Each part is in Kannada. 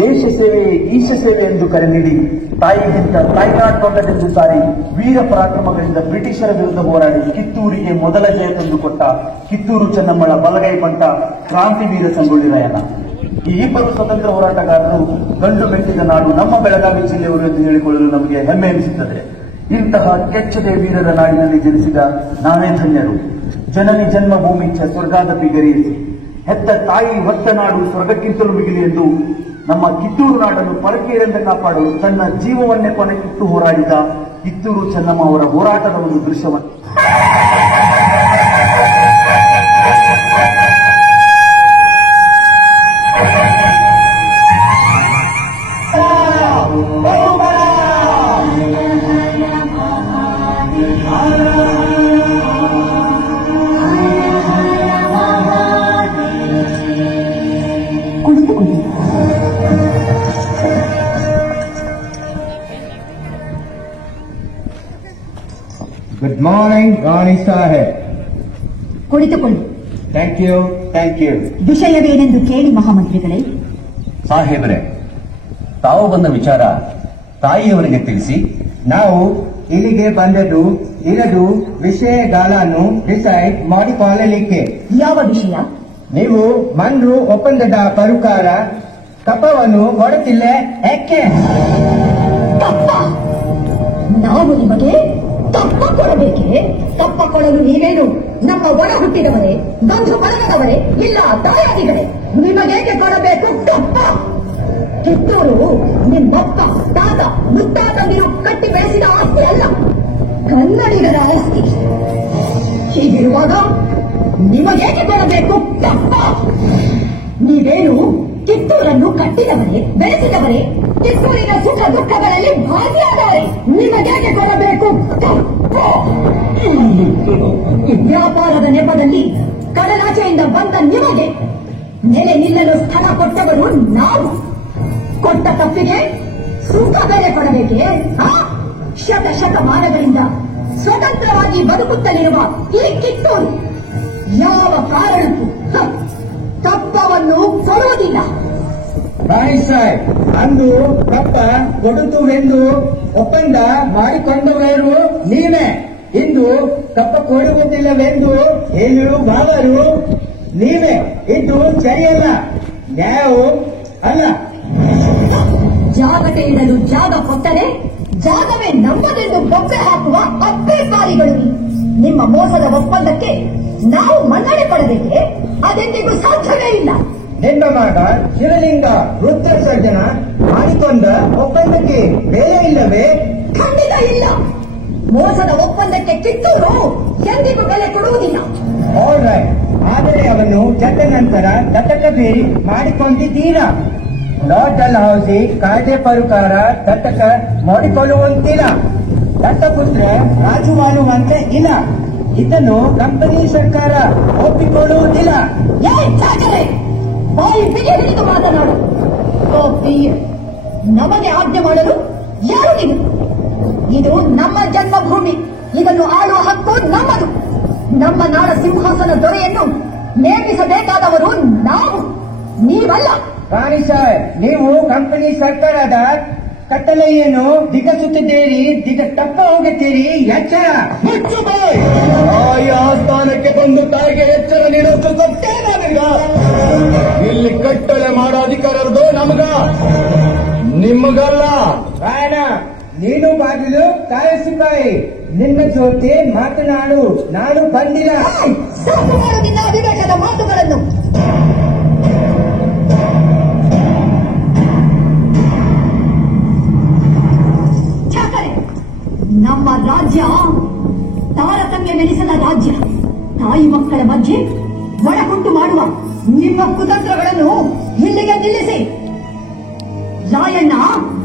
ದೇಶ ಸೇವೆ ಈಶ ಸೇವೆ ಎಂದು ಕರೆ ನೀಡಿ ತಾಯಿಗಿಂತ ತಾಯ್ನಾಡು ದೊಡ್ಡದೆಂದು ಸಾರಿ ವೀರ ಪರಾಕ್ರಮಗಳಿಂದ ಬ್ರಿಟಿಷರ ವಿರುದ್ಧ ಹೋರಾಡಿ ಕಿತ್ತೂರಿಗೆ ಮೊದಲ ಜಯ ತಂದುಕೊಟ್ಟ ಕಿತ್ತೂರು ಚೆನ್ನಮ್ಮಳ ಬಲಗೈ ಬಂಟ ಕ್ರಾಂತಿವೀರ ಸಂಗೊಳ್ಳಿ ರಾಯಣ್ಣ. ಈ ಇಬ್ಬರು ಸ್ವತಂತ್ರ ಹೋರಾಟಗಾರರು ಗಂಡು ಮೆಟ್ಟಿದ ನಾಡು ನಮ್ಮ ಬೆಳಗಾವಿ ಜಿಲ್ಲೆಯವರು ಎಂದು ಹೇಳಿಕೊಳ್ಳಲು ನಮಗೆ ಹೆಮ್ಮೆ ಎನಿಸುತ್ತದೆ. ಇಂತಹ ಕೆಚ್ಚದೆ ವೀರರ ನಾಡಿನಲ್ಲಿ ಜನಿಸಿದ ನಾವೇ ಧನ್ಯರು. ಜನನಿ ಜನ್ಮಭೂಮಿ ಸ್ವರ್ಗಾದಪಿ ಗರಿಯಿಸಿ, ಹೆತ್ತ ತಾಯಿ ಹೊತ್ತ ನಾಡು ಸ್ವರ್ಗಕ್ಕಿಂತಲೂ ಮಿಗಿಲಿ ಎಂದು ನಮ್ಮ ಕಿತ್ತೂರು ನಾಡನ್ನು ಪರಕೀಯರಿಂದ ಕಾಪಾಡಲು ತನ್ನ ಜೀವವನ್ನೇ ಕೊನೆಗಿಟ್ಟು ಹೋರಾಡಿದ ಕಿತ್ತೂರು ಚೆನ್ನಮ್ಮ ಅವರ ಹೋರಾಟದ ಒಂದು ದೃಶ್ಯವನ್ನು ಗುಡ್ ಮಾರ್ನಿಂಗ್ ರಾಣಿ ಸಾಹೇಬ್. ಕುಳಿತುಕೊಳ್ಳಿ. Thank you, thank you. ವಿಷಯವೇನೆಂದು ಕೇಳಿ ಮಹಾಮಂತ್ರಿಗಳೇ. ಸಾಹೇಬರೇ, ತಾವು ಬಂದ ವಿಚಾರ ತಾಯಿಯವರಿಗೆ ತಿಳಿಸಿ. ನಾವು ಇಲ್ಲಿಗೆ ಬಂದದ್ದು ಇರದು ವಿಷಯಗಳನ್ನು ಡಿಸೈಡ್ ಮಾಡಿಕೊಳ್ಳಲಿಕ್ಕೆ. ಯಾವ ವಿಷಯ? ನೀವು ಮನ್ರು ಒಪ್ಪಂದದ ಪ್ರಕಾರ ಕಪ್ಪವನ್ನು ಕೊಡುತ್ತಿಲ್ಲ ಯಾಕೆ? ನಾವು ನಿಮಗೆ ತಪ್ಪ ಕೊಡಬೇಕೆ? ತಪ್ಪ ಕೊಡಲು ನೀವೇನು ನಮ್ಮ ಒಳ ಹುಟ್ಟಿದವರೇ, ಬಂಧು ಬಳಗದವರೇ, ಇಲ್ಲ ತಾಯಾಗಿಗಳೇ? ನಿಮಗೇಕೆ ಕೊಡಬೇಕು ತಪ್ಪ? ಕಿತ್ತೂರು ನಿಮ್ಮಪ್ಪ ತಾತ ಮುತ್ತಾತಂದಿರು ಕಟ್ಟಿ ಬೆಳೆಸಿದ ಆಸ್ತಿ ಅಲ್ಲ, ಕನ್ನಡಿಗರ ಆಸ್ತಿ. ಹೀಗಿರುವಾಗ ನಿಮಗೇಕೆ ಕೊಡಬೇಕು ತಪ್ಪ? ನೀವೇನು ಕಿತ್ತೂರನ್ನು ಕಟ್ಟಿದವರೇ, ಬೆಳೆಸಿದವರೇ, ಕಿತ್ತೂರಿನ ಸುಖ ದುಃಖಗಳಲ್ಲಿ ಭಾಗಿಯಾದವರೇ. ನಿಮಗೇಕೆ ಕೊಡಬೇಕು ತಪ್ಪು? ವ್ಯಾಪಾರದ ನೆಪದಲ್ಲಿ ಕಡಲಾಚೆಯಿಂದ ಬಂದ ನಿಮಗೆ ನೆಲೆ ನಿಲ್ಲಲು ಸ್ಥಳ ಕೊಟ್ಟವರು ನಾವು. ಕೊಟ್ಟ ತಪ್ಪಿಗೆ ಸೂಕ ಬೆಲೆ ಕೊಡಬೇಕೆ? ಶತಮಾನಗಳಿಂದ ಸ್ವತಂತ್ರವಾಗಿ ಬದುಕುತ್ತಲಿರುವ ಈ ಕಿತ್ತೂರು ಯಾವ ಕಾರಣಕ್ಕೂ ಕಪ್ಪವನ್ನು ಕೊಡುವುದಿಲ್ಲ. ರಾಣಿ ಸಾಹೇಬ್, ಅಂದು ಕಪ್ಪ ಕೊಡುತ್ತುವೆಂದು ಒಪ್ಪಂದ ಮಾಡಿಕೊಂಡವರು ನೀವೇ. ಇಂದು ಕಪ್ಪ ಕೊಡುವುದಿಲ್ಲವೆಂದು ಹೇಳುವವರು ನೀವೇ. ಇದು ಸರಿಯಲ್ಲ, ನ್ಯಾಯ ಅಲ್ಲ. ಜಾಗತೆ ಇಡಲು ಜಾಗ ಕೊಟ್ಟರೆ ಜಾಗವೇ ನಮ್ಮದೆಂದು ಬೊಬ್ಬೆ ಹಾಕುವ ಅಪ್ಪೇಪಾರಿಗಳು. ನಿಮ್ಮ ಮೋಸದ ಒಪ್ಪಂದಕ್ಕೆ ನಾವು ಮನ್ನಣೆ ಪಡಬೇಕೆ? ಅದೆಂದಿಗೂ ಸಾಧ್ಯವೇ ಇಲ್ಲ. ನಿಮ್ಮ ಮಗ ಶಿವಲಿಂಗ ವೃತ್ತ ಸರ್ಜನ ಮಾಡಿಕೊಂಡ ಒಪ್ಪಂದಕ್ಕೆ ಬೆಲೆ ಇಲ್ಲವೇ? ಖಂಡಿತ ಇಲ್ಲ. ಮೋಸದ ಒಪ್ಪಂದಕ್ಕೆ ಕಿತ್ತೂರು ಎಂದಿಗೂ ಬೆಲೆ ಕೊಡುವುದಿಲ್ಲ. ಆಲ್ ರೈಟ್, ಆದರೆ ಅವನು ಚಟ್ಟ ನಂತರ ದತ್ತಕ ಬೇರಿ ಮಾಡಿಕೊಂಡಿದ್ದೀರಾ. ಲಾರ್ಡ್ ಡಲ್ಹೌಸಿ ಕಾಯ್ದೆ ಪ್ರಕಾರ ದತ್ತಕ ಮಾಡಿಕೊಳ್ಳುವಂತಿಲ್ಲ. ದತ್ತಪುತ್ರ ರಾಜು ಮಾಡುವಂತೆ ಇಲ್ಲ. ಇದನ್ನು ಕಂಪನಿ ಸರ್ಕಾರ ಒಪ್ಪಿಕೊಳ್ಳುವುದಿಲ್ಲ. ಬಾಯಿ ಬಿಗಿ ಹಿಡಿದು ಮಾತನಾಡು. ನಮಗೆ ಆಜ್ಞೆ ಮಾಡಲು ಯಾರು ನೀವು? ಇದು ನಮ್ಮ ಜನ್ಮಭೂಮಿ. ಇದನ್ನು ಆಳುವ ಹಕ್ಕು ನಮ್ಮದು. ನಮ್ಮ ನಾಡ ಸಿಂಹಾಸನ ದೊರೆಯನ್ನು ನೇಮಿಸಬೇಕಾದವರು ನಾವು, ನೀವಲ್ಲ. ರಾಣಿ ಸಾಹೇಬ್, ನೀವು ಕಂಪನಿ ಸರ್ಕಾರದ ಕಟ್ಟಳೆಯನ್ನು ದಿಗಸುತ್ತಿದ್ದೀರಿ, ದಿಗ ತಪ್ಪ ಹೋಗುತ್ತೀರಿ. ಎಚ್ಚರ. ತಾಯಿಯ ಆಸ್ಥಾನಕ್ಕೆ ಬಂದು ತಾಯಿಗೆ ಎಚ್ಚರ ನೀಡೋದು ಗೊತ್ತೇ ನನಗ. ಇಲ್ಲಿ ಕಟ್ಟಳೆ ಮಾಡೋ ಅಧಿಕಾರದ್ದು ನಮಗ, ನಿಮಗಲ್ಲ. ರಾಯಣ, ನೀನು ಬಾಗಿಲು ಕಾಯಿಸಿಪಾಯಿ. ನಿನ್ನ ಜೊತೆ ಮಾತನಾಡು ನಾನು ಬಂದಿಲ್ಲ. ಸಾಕು ಮಾಡೋದಿಲ್ಲ ಅವಿವೇಕದ ಮಾತುಗಳನ್ನು. ನಮ್ಮ ರಾಜ್ಯ ತಾರತಮ್ಯ ಮೆಲಿಸದ ರಾಜ್ಯ. ತಾಯಿ ಮಕ್ಕಳ ಮಧ್ಯೆ ಒಳಗುಂಟು ಮಾಡುವ ನಿಮ್ಮ ಕುತಂತ್ರಗಳನ್ನು ಇಲ್ಲಿಗೆ ನಿಲ್ಲಿಸಿ. ರಾಯಣ್ಣ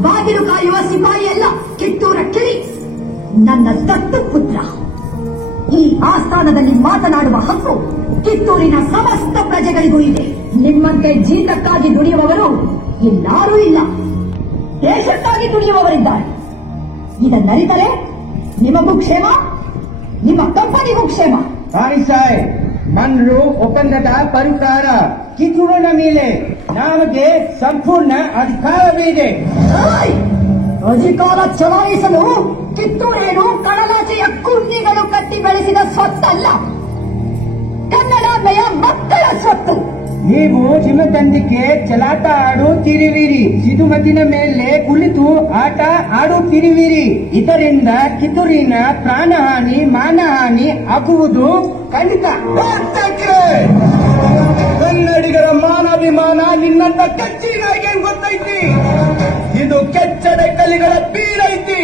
ಬಾಗಿಲು ಕಾಯುವ ಸಿಪಾಯಿ ಅಲ್ಲ, ಕಿತ್ತೂರ ಕಿಳಿ, ನನ್ನ ದತ್ತು ಪುತ್ರ. ಈ ಆಸ್ಥಾನದಲ್ಲಿ ಮಾತನಾಡುವ ಹಕ್ಕು ಕಿತ್ತೂರಿನ ಸಮಸ್ತ ಪ್ರಜೆಗಳಿಗೂ ಇದೆ. ನಿಮ್ಮಂತೆ ಜೀತಕ್ಕಾಗಿ ದುಡಿಯುವವರು ಇಲ್ಲಾರೂ ಇಲ್ಲ, ದೇಶಕ್ಕಾಗಿ ದುಡಿಯುವವರಿದ್ದಾರೆ. ಇದನ್ನರಿತರೆ ನಿಮಗೂ ಕ್ಷೇಮ, ನಿಮ್ಮ ಕಂಪನಿಗೂ ಕ್ಷೇಮ. ರಾಣಿ ಸಾಹೇಬ್, ಮನ್ರು ಒಪ್ಪಂದದ ಪರಿಕಾರ ಕಿತ್ತೂರಿನ ಮೇಲೆ ನಮಗೆ ಸಂಪೂರ್ಣ ಅಧಿಕಾರವಿದೆ. ಅಧಿಕಾರ ಚಲಾಯಿಸಲು ಕಿತ್ತೂರೇನು ಕಡಲಾಚೆಯ ಕುಂದಿಗಳು ಕಟ್ಟಿ ಬೆಳೆಸಿದ ಸ್ವತ್ತಲ್ಲ, ಕನ್ನಡಾಂಬೆಯ ಮಕ್ಕಳ ಸ್ವತ್ತು. ನೀವು ನಿಮ್ಮದೊಂದಿಗೆ ಚಲಾಟ ಆಡುತ್ತಿರುವಿರಿ, ಸಿಧುಮತಿನ ಮೇಲೆ ಕುಳಿತು ಆಟ ಆಡುತ್ತಿರುವಿರಿ. ಇದರಿಂದ ಕಿತ್ತೂರಿನ ಪ್ರಾಣಹಾನಿ ಮಾನಹಾನಿ ಆಗುವುದು ಖಂಡಿತ. ಕನ್ನಡಿಗರ ಮಾನಾಭಿಮಾನ ನಿನ್ನಂತ ಕಚ್ಚಿನಾಗೆ ಗೊತ್ತೈತಿ. ಇದು ಕೆಚ್ಚಡೆ ಕಲಿಗಳ ಬೀರೈತಿ,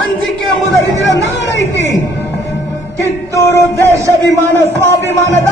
ಅಂಜಿಕೆ ಮುದರಿದಿರ ನಾಡೈತಿ. ಕಿತ್ತೂರು ದೇಶಾಭಿಮಾನ ಸ್ವಾಭಿಮಾನದ